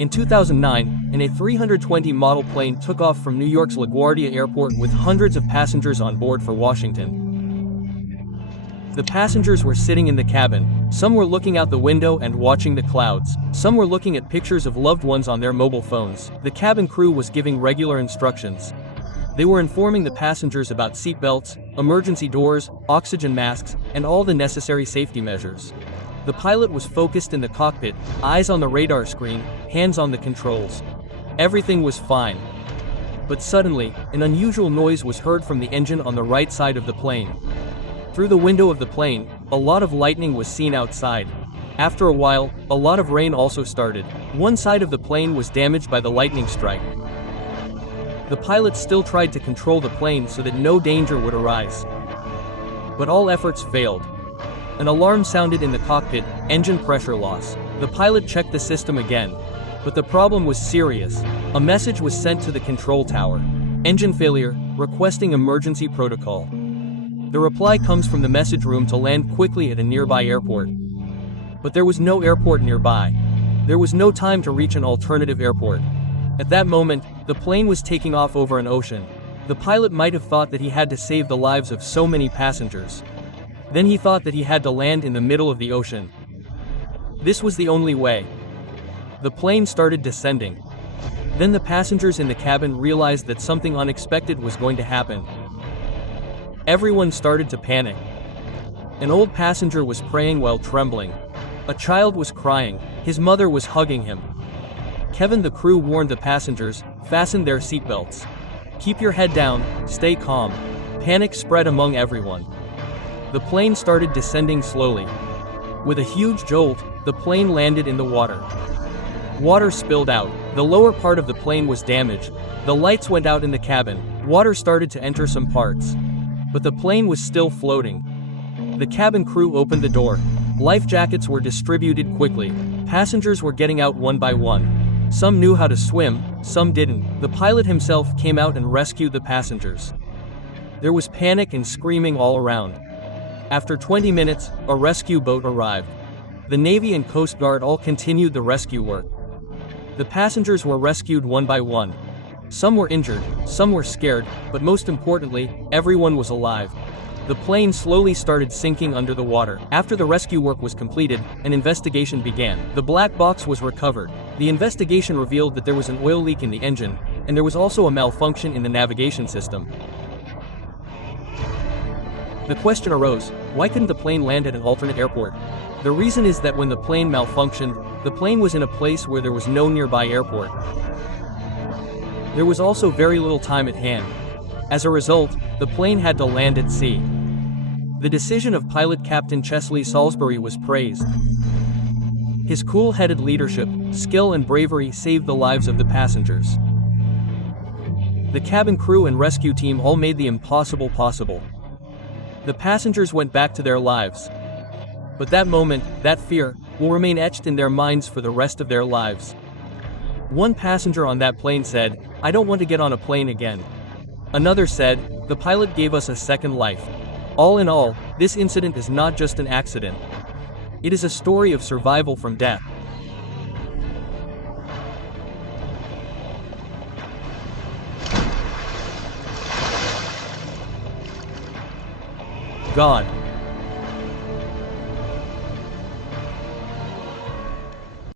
In 2009, an A320 model plane took off from New York's LaGuardia Airport with hundreds of passengers on board for Washington. The passengers were sitting in the cabin. Some were looking out the window and watching the clouds. Some were looking at pictures of loved ones on their mobile phones. The cabin crew was giving regular instructions. They were informing the passengers about seatbelts, emergency doors, oxygen masks, and all the necessary safety measures. The pilot was focused in the cockpit, eyes on the radar screen, hands on the controls. Everything was fine. But suddenly, an unusual noise was heard from the engine on the right side of the plane. Through the window of the plane, a lot of lightning was seen outside. After a while, a lot of rain also started. One side of the plane was damaged by the lightning strike. The pilot still tried to control the plane so that no danger would arise. But all efforts failed. An alarm sounded in the cockpit, engine pressure loss. The pilot checked the system again. But the problem was serious. A message was sent to the control tower. Engine failure, requesting emergency protocol. The reply comes from the message room to land quickly at a nearby airport. But there was no airport nearby. There was no time to reach an alternative airport. At that moment, the plane was taking off over an ocean. The pilot might have thought that he had to save the lives of so many passengers. Then he thought that he had to land in the middle of the ocean. This was the only way. The plane started descending. Then the passengers in the cabin realized that something unexpected was going to happen. Everyone started to panic. An old passenger was praying while trembling. A child was crying. His mother was hugging him. Kevin, the crew, warned the passengers, fasten their seatbelts. Keep your head down, stay calm. Panic spread among everyone. The plane started descending slowly. With a huge jolt, the plane landed in the water. Water spilled out. The lower part of the plane was damaged. The lights went out in the cabin. Water started to enter some parts. But the plane was still floating. The cabin crew opened the door. Life jackets were distributed quickly. Passengers were getting out one by one. Some knew how to swim, some didn't. The pilot himself came out and rescued the passengers. There was panic and screaming all around. After 20 minutes, a rescue boat arrived. The Navy and Coast Guard all continued the rescue work. The passengers were rescued one by one. Some were injured, some were scared, but most importantly, everyone was alive. The plane slowly started sinking under the water. After the rescue work was completed, an investigation began. The black box was recovered. The investigation revealed that there was an oil leak in the engine, and there was also a malfunction in the navigation system. The question arose, why couldn't the plane land at an alternate airport? The reason is that when the plane malfunctioned, the plane was in a place where there was no nearby airport. There was also very little time at hand. As a result, the plane had to land at sea. The decision of pilot Captain Chesley Salisbury was praised. His cool-headed leadership, skill and bravery saved the lives of the passengers. The cabin crew and rescue team all made the impossible possible. The passengers went back to their lives. But that moment, that fear, will remain etched in their minds for the rest of their lives. One passenger on that plane said, "I don't want to get on a plane again." Another said, "The pilot gave us a second life." All in all, this incident is not just an accident. It is a story of survival from death. God.